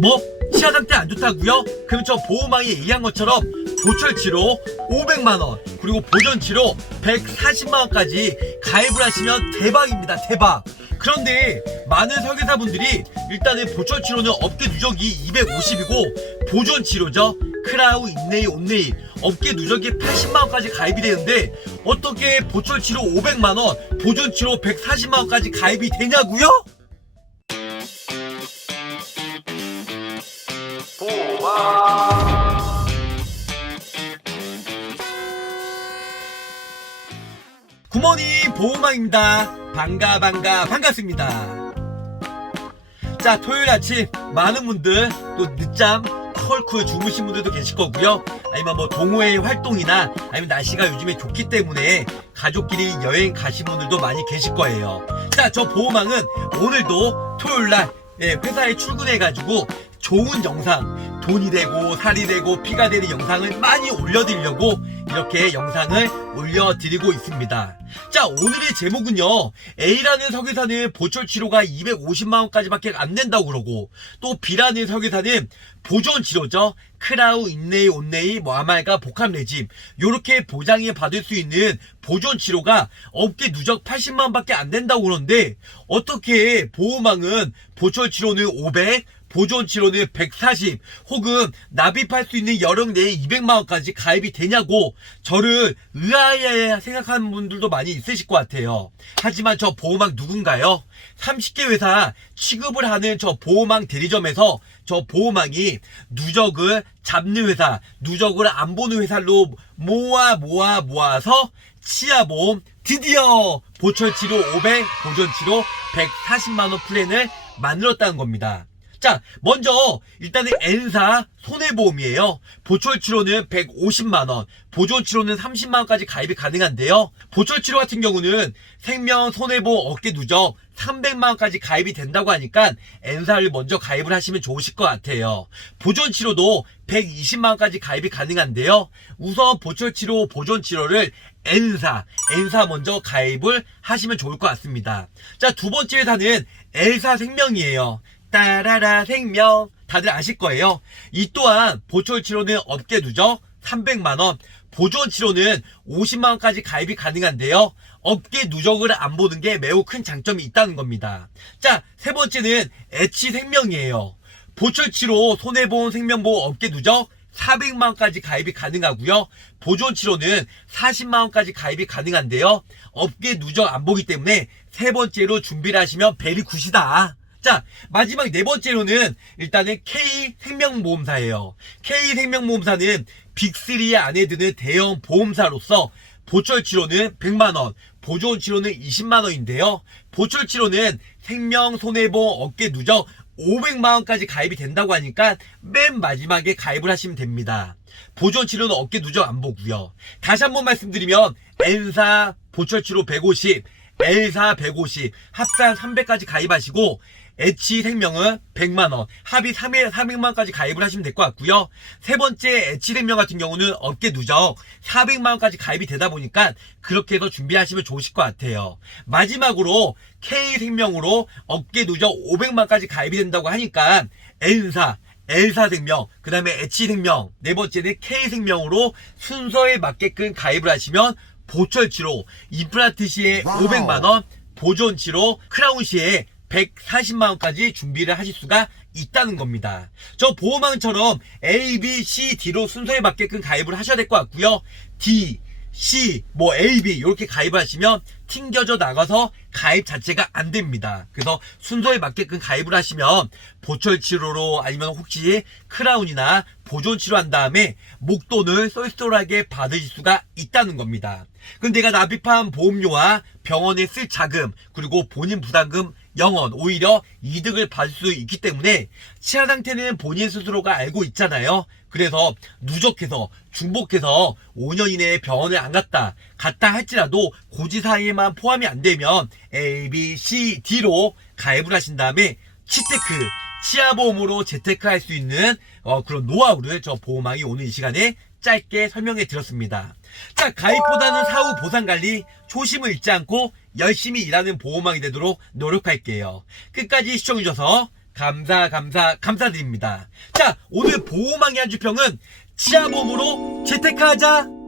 뭐 치아 상태 안 좋다고요? 그럼 저 보호망이 얘기한 것처럼 보철 치료 500만 원 그리고 보존 치료 140만 원까지 가입을 하시면 대박입니다 대박. 그런데 많은 설계사분들이 일단은 보철 치료는 업계 누적이 250이고 보존 치료죠 크라우 인네이 온네이 업계 누적이 80만 원까지 가입이 되는데 어떻게 보철 치료 500만 원 보존 치료 140만 원까지 가입이 되냐고요? 보호망입니다. 반가 반가 반갑습니다. 자 토요일 아침 많은 분들 또 늦잠 컬쿨 주무신 분들도 계실 거고요. 아니면 뭐 동호회 활동이나 아니면 날씨가 요즘에 좋기 때문에 가족끼리 여행 가신 분들도 많이 계실 거예요. 자 저 보호망은 오늘도 토요일 날 예, 회사에 출근해가지고 좋은 영상 돈이 되고 살이 되고 피가 되는 영상을 많이 올려드리려고 이렇게 영상을 올려드리고 있습니다. 자 오늘의 제목은요. A라는 설계사는 보철 치료가 250만원까지밖에 안 된다고 그러고 또 B라는 설계사는 보존 치료죠. 크라우 인네이 온네이 뭐 아말가 복합 레짐. 요렇게 보장해 받을 수 있는 보존 치료가 업계 누적 80만원밖에 안 된다고 그러는데 어떻게 보호망은 보철 치료는 500 보존 치료는 140 혹은 납입할 수 있는 여력 내에 200만원까지 가입이 되냐고 저를 의아 해 생각하는 분들도 많이 있으실 것 같아요. 하지만 저 보호망 누군가요? 30개 회사 취급을 하는 저 보호망 대리점에서 저 보호망이 누적을 잡는 회사, 누적을 안 보는 회사로 모아 모아 모아서 치아보험 드디어 보철 치료 500, 보존 치료 140만원 플랜을 만들었다는 겁니다. 자, 먼저 일단은 N사 손해보험이에요. 보철 치료는 150만원, 보존 치료는 30만원까지 가입이 가능한데요. 보철 치료 같은 경우는 생명 손해보험 어깨 누적 300만원까지 가입이 된다고 하니까 N사를 먼저 가입을 하시면 좋으실 것 같아요. 보존 치료도 120만원까지 가입이 가능한데요. 우선 보철 치료, 보존 치료를 N사, N사 먼저 가입을 하시면 좋을 것 같습니다. 자, 두 번째 회사는 L사 생명이에요. 따라라 생명 다들 아실 거예요. 이 또한 보철 치료는 업계 누적 300만원, 보존 치료는 50만원까지 가입이 가능한데요. 업계 누적을 안 보는 게 매우 큰 장점이 있다는 겁니다. 자, 세 번째는 H 생명이에요. 보철 치료 손해보험 생명보험 업계 누적 400만원까지 가입이 가능하고요. 보존 치료는 40만원까지 가입이 가능한데요. 업계 누적 안 보기 때문에 세 번째로 준비를 하시면 베리 굿이다. 자, 마지막 네 번째로는 일단은 K 생명보험사예요. K 생명보험사는 빅3 안에 드는 대형 보험사로서 보철 치료는 100만원, 보존 치료는 20만원인데요. 보철 치료는 생명, 손해보험, 어깨 누적 500만원까지 가입이 된다고 하니까 맨 마지막에 가입을 하시면 됩니다. 보존 치료는 어깨 누적 안 보고요. 다시 한번 말씀드리면 N사 보철 치료 150, L사 150, 합산 300까지 가입하시고 H 생명은 100만원, 합의 300, 300만원까지 가입을 하시면 될 것 같고요. 세 번째 H 생명 같은 경우는 업계 누적 400만원까지 가입이 되다 보니까 그렇게 해서 준비하시면 좋으실 것 같아요. 마지막으로 K 생명으로 업계 누적 500만원까지 가입이 된다고 하니까 N사, L사 생명, 그 다음에 H 생명, 네 번째는 K 생명으로 순서에 맞게끔 가입을 하시면 보철 치료, 임플란트 시에 500만원, 보존 치료, 크라운 시에 140만원까지 준비를 하실 수가 있다는 겁니다. 저 보호망처럼 A, B, C, D로 순서에 맞게끔 가입을 하셔야 될 것 같고요. D, C, 뭐 A, B 이렇게 가입을 하시면 튕겨져 나가서 가입 자체가 안 됩니다. 그래서 순서에 맞게끔 가입을 하시면 보철 치료로 아니면 혹시 크라운이나 보존 치료한 다음에 목돈을 쏠쏠하게 받으실 수가 있다는 겁니다. 그럼 내가 납입한 보험료와 병원에 쓸 자금 그리고 본인 부담금 영원 오히려 이득을 받을 수 있기 때문에 치아 상태는 본인 스스로가 알고 있잖아요. 그래서 누적해서 중복해서 5년 이내에 병원을 안 갔다 갔다 할지라도 고지 사 이에만 포함이 안 되면 A, B, C, D로 가입을 하신 다음에 치테크 치아보험으로 재테크할 수 있는 어, 그런 노하우를 저 보험왕이 오늘 이 시간에 짧게 설명해 드렸습니다. 자, 가입보다는 사후 보상 관리 초심을 잃지 않고 열심히 일하는 보험왕이 되도록 노력할게요. 끝까지 시청해주셔서 감사 감사 감사드립니다. 자 오늘 보호망이 한 주평은 치아보험으로 재테크하자.